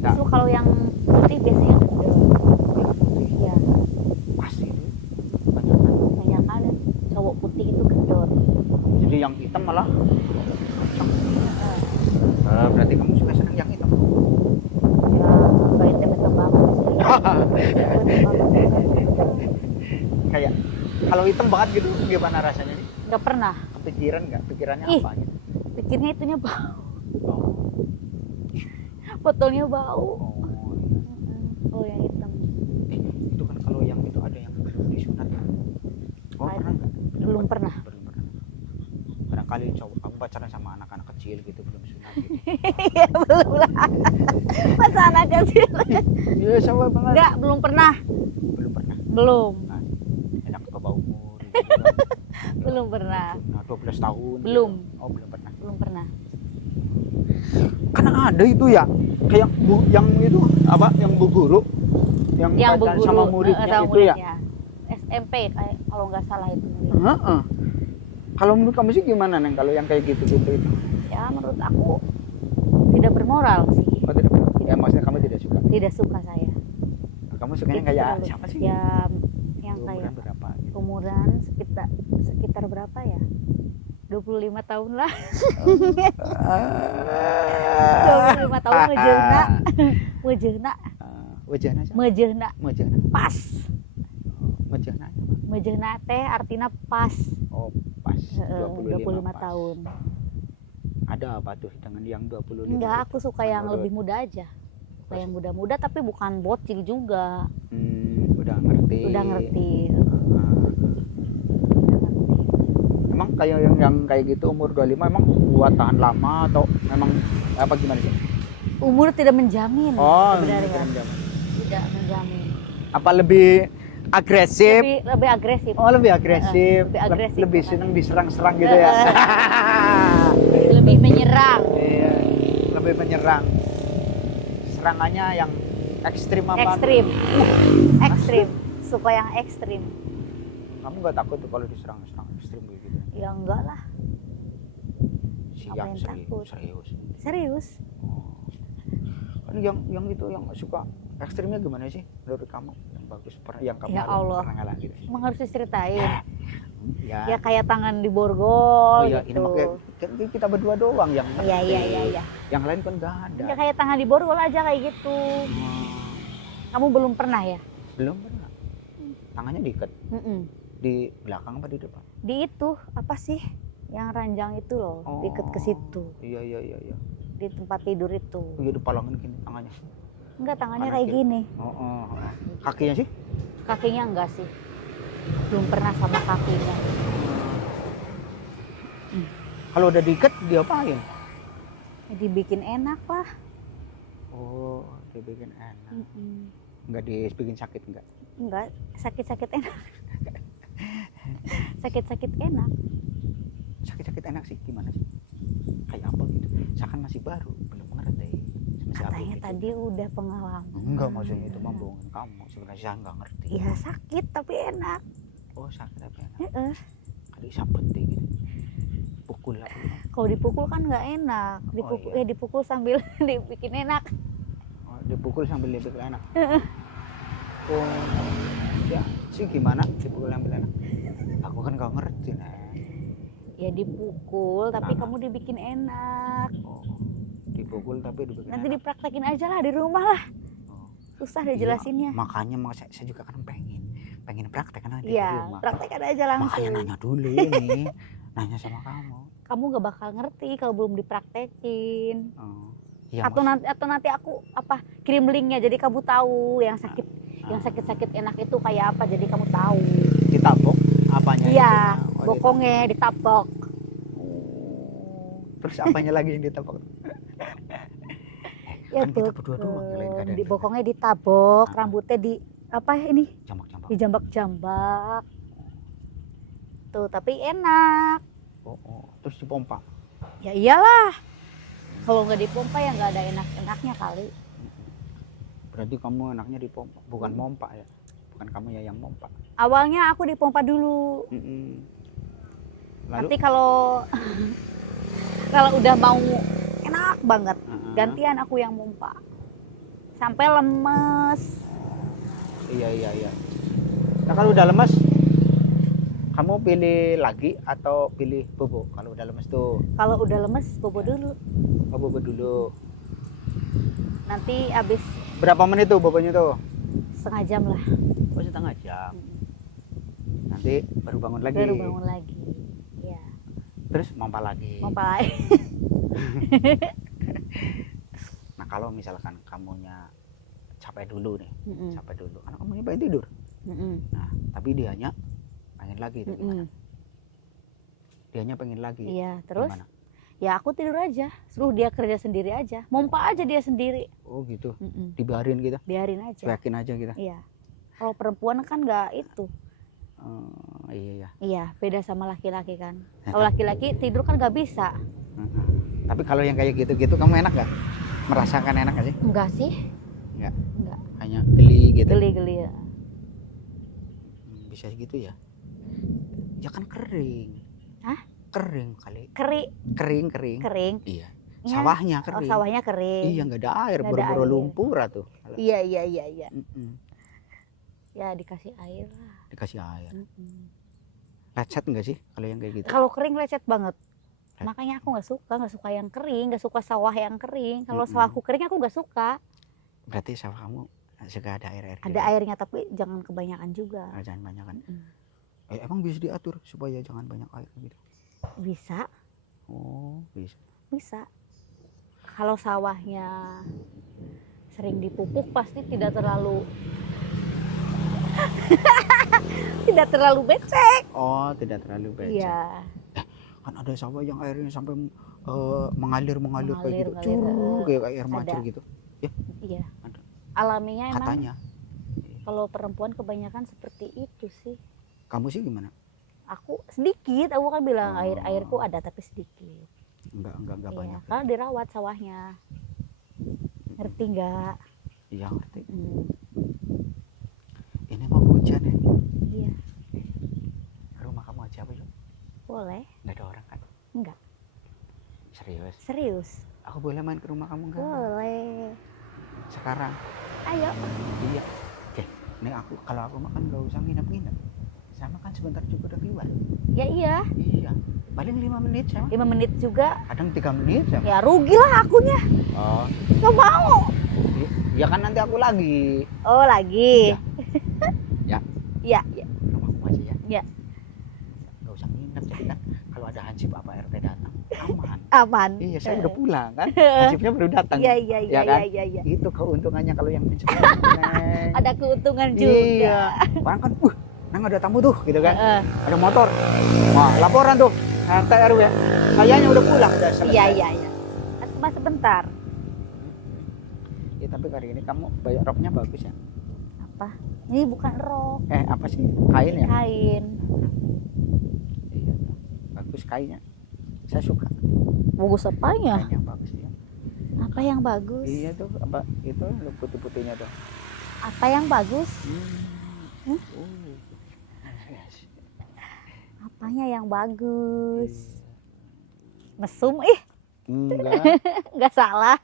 Justru kalau yang putih biasanya kendor. Iya, Pasti itu. Kebanyakan. banyak kan cowok putih itu kendor. Jadi yang hitam malah kencang. Berarti kamu suka senang yang hitam. Ya, nggak hitam-hitam banget sih. Kayak kalau hitam banget gitu gimana rasanya nih? Nggak pernah. Kepikiran nggak? Pikirannya Ih. apa gitu? Pikirnya itunya bau, Oh, botolnya bau. oh, Oh, yang hitam. itu kan kalau yang itu ada yang belum disunat ya. Oh, Ada. pernah nggak? Belum pernah. Belum pernah. Barangkali coba kamu pacaran sama anak-anak kecil gitu belum sunat gitu. Iya, belum lah. Masa anak kecil? Iya, sama banget. Enggak, belum pernah. Belum pernah. Belum. Nah, enak ke bau umur gitu kan. Belum pernah. Nah, 12 tahun. Belum. Gitu. Oh, belum pernah. Belum pernah. Karena ada itu ya, kayak yang itu apa? Yang bu guru, yang Yang pacaran berguru sama muridnya sama itu ya. muridnya. SMP kayak kalau nggak salah itu. Heeh. Kalau menurut kamu sih gimana Neng kalau yang kayak gitu-gitu itu? Ya menurut aku tidak bermoral sih. Oh, tidak. Ya maksudnya kamu tidak suka. Tidak suka saya. Kamu sukanya Itu kayak terlalu- siapa sih? Ya yang Umuran kayak berapa gitu? umuran sekitar berapa ya? 25 tahun lah. 25 tahun wajahna. Wajahna, Wajahna siapa? wajahna Wajahna. pas. Wajahna. Wajahna teh artinya pas. Oh, pas. 25 pas. tahun. Ada apa tuh dengan yang 25? Enggak, aku itu? suka yang Menurut- lebih muda aja. Suka yang muda-muda tapi bukan bocil juga. Udah ngerti. Udah ngerti. Emang kayak yang kayak gitu umur 25 emang buat tahan lama atau memang apa gimana sih? Umur tidak menjamin Oh, sebenarnya. keren. Tidak menjamin. Apa lebih agresif? Lebih agresif. Oh, lebih agresif. Lebih agresif, Lebih bukan. seneng diserang-serang gitu ya. Lebih menyerang. Iya, lebih menyerang. Serangannya yang ekstrim apa? Ekstrim. Ekstrim. Suka yang ekstrim. Kamu nggak takut tuh kalau diserang-serang ekstrim kayak gitu? Ya enggak lah. Siap, Apa yang takut? serius. Serius. Oh. Kan yang itu yang suka ekstrimnya gimana sih menurut kamu? Yang bagus yang kamu Ya Allah. pernah ngalamin gitu. Emang harus diceritain. Ya. Ya kayak tangan di Oh borgol iya, ini gitu. makanya kan kita berdua doang yang Iya, ngerti. iya. Yang lain kan nggak ada. Ya kayak tangan di borgol aja kayak gitu. Kamu belum pernah ya? Belum pernah. Tangannya diikat Mm-mm. di belakang apa di depan? Di itu apa sih? Yang ranjang itu loh, diikat ke situ. Iya. Di tempat tidur itu. Iya, dipalangin gini tangannya. Enggak, tangannya Kanan kayak kiri. gini. Oh. Kakinya sih? Kakinya enggak sih. Belum pernah sama kakinya. Kalau udah diikat diapain? Dibikin enak lah. Oh, dibikin enak. Mm-mm. Enggak dibikin sakit enggak? Enggak, sakit-sakit enak. Sakit-sakit enak. Sakit-sakit enak sih gimana sih? Kayak apa gitu? Saya kan masih baru, belum ngerti. Masih Katanya aku gitu. tadi udah pengalaman. Enggak, maksudnya itu mah bohongin kamu. Sebenarnya saya enggak ngerti. Iya sakit tapi enak. Oh, sakit tapi enak. Heeh. Kali sabet gitu. Pukul lah. Kalau dipukul kan nggak enak. Oh, iya. Dipukul sambil dibikin enak. Oh, dipukul sambil dipikul enak. Oh, ya sih gimana dipukul sambil enak? Aku kan nggak ngerti nah. Ya dipukul tapi Nah. kamu dibikin enak. Oh, dipukul tapi dibikin Nanti enak. dipraktekin aja lah di rumah lah. Oh. Susah deh jelasinnya. Iya, makanya saya juga kan pengen praktek kan di Iya, rumah. praktekan aja langsung. Makanya nanya dulu ini, nanya sama kamu. Kamu gak bakal ngerti kalau belum dipraktekin. Oh. Ya, Atau nanti aku kirim linknya jadi kamu tahu yang sakit enak itu kayak apa jadi kamu tahu. ditabok apanya? Iya, itunya? Oh, bokongnya ditabok. Terus apanya lagi yang ditabok? Ya Kan kita berdua doang yang lain kadang. di bokongnya ditabok, rambutnya di apa ini? Jambak-jambak. Dijambak-jambak. Tuh, tapi enak. Oh. Terus dipompa. Ya iyalah. Kalau nggak dipompa ya nggak ada enak-enaknya kali. Berarti kamu enaknya dipompa, bukan mompa ya? Bukan kamu ya yang mompa. Awalnya aku dipompa dulu. Lalu? Nanti kalau kalau udah mau enak banget, Heeh. gantian aku yang mompa. sampai lemes. Iya. Nah kalau udah lemes, kamu pilih lagi atau pilih bobo? Kalau udah lemes tuh, Kalau udah lemes bobo dulu. oh, bobo dulu. Nanti habis Berapa menit tuh bobonya tuh? setengah jam lah. Oh, setengah jam. Nanti baru bangun lagi. Baru bangun lagi. Ya, Terus mampa lagi. mau apa lagi? Nah kalau misalkan kamunya capek dulu nih, Mm-mm. capek dulu, karena kamunya pengen tidur. Mm-mm. Nah tapi dianya pengen lagi tuh gimana? Mm-mm. Dianya pengen lagi. Iya, terus Gimana? ya aku tidur aja, suruh dia kerja sendiri aja, mompa aja dia sendiri. Oh gitu, Mm-mm. dibiarin gitu, Biarin aja. cuekin aja gitu. Iya. Kalau perempuan kan nggak itu. Oh, iya. Iya, beda sama laki-laki kan. Ya, Kalau laki-laki tidur kan nggak bisa. Heeh. Tapi kalau yang kayak gitu-gitu kamu enak gak? Merasakan enak gak sih? Enggak sih? Enggak. Enggak. Hanya geli gitu. Geli-geli ya. Bisa gitu ya? Ya kan kering. Hah? Kering kali. Kering, Kering. Iya. Ya. Sawahnya Oh, kering. sawahnya kering. Iya nggak ada air, Nggak ada boro-boro air. lumpur tuh. Iya. Mm-mm. Ya dikasih air lah. Dikasih air. Mm-mm. Lecet nggak sih kalau yang kayak gitu? Kalau kering lecet banget. Lecet. Makanya aku nggak suka yang kering, nggak suka sawah yang kering. Kalau Mm-mm. sawahku kering aku nggak suka. Berarti sawah kamu suka ada air-air. Ada airnya tapi jangan kebanyakan juga. Jangan banyak kan. Mm-mm. Emang bisa diatur supaya jangan banyak air gitu. Bisa, Oh, bisa. bisa. Kalau sawahnya sering dipupuk pasti tidak terlalu tidak terlalu becek. Oh, tidak terlalu becek. Iya. Kan ada sawah yang airnya sampai mengalir kayak gitu, Mengalir, curug kayak air mancur ada. gitu. Iya. Ada. Alaminya emang Katanya. kalau perempuan kebanyakan seperti itu sih. Kamu sih gimana? Aku sedikit, aku kan bilang Oh. airku ada tapi sedikit. Enggak Iya, banyak. karena dirawat sawahnya. Ngerti nggak? Iya ngerti. Hmm, Ini mau hujan ya. iya, Ke rumah kamu aja apa yuk? boleh. Nggak ada orang kan? Enggak, Serius? serius. Aku boleh main ke rumah kamu nggak? Boleh. Sekarang? Ayo. Iya. Oke. Nih kalau aku makan nggak usah nginep-nginep. Sama kan sebentar juga udah keluar. Ya iya, Iya. Paling 5 menit sama. 5 menit juga. Kadang 3 menit sama. Ya rugi lah akunya. Oh. Nggak mau. Ya kan nanti aku lagi. Oh lagi. Ya. Iya. Rumahmu aja ya. Iya. Nggak usah nginep jadi kan kalau ada hansip apa RT datang aman. Aman. Iya saya udah pulang kan. Hansipnya baru datang. Iya, Ya kan? iya. Itu keuntungannya kalau yang mencuri. Ada keuntungan juga. Iya. Orang kan nang ada tamu tuh gitu kan. Heeh. Ada motor. Wah, laporan tuh RT RW. Sayanya udah pulang udah selesai. Iya. Cuma sebentar. Ya tapi kali ini kamu bayar roknya bagus ya. Apa? Ini bukan rok, Apa sih? Kain ya? kain. Iya. Bagus kainnya. Saya suka Bagus apanya? kain yang bagus ya. Apa yang bagus? Iya tuh apa itu putih-putihnya tuh. Apa yang bagus? Hmm. Apanya yang bagus? Iya. Mesum ih, Enggak. nggak salah.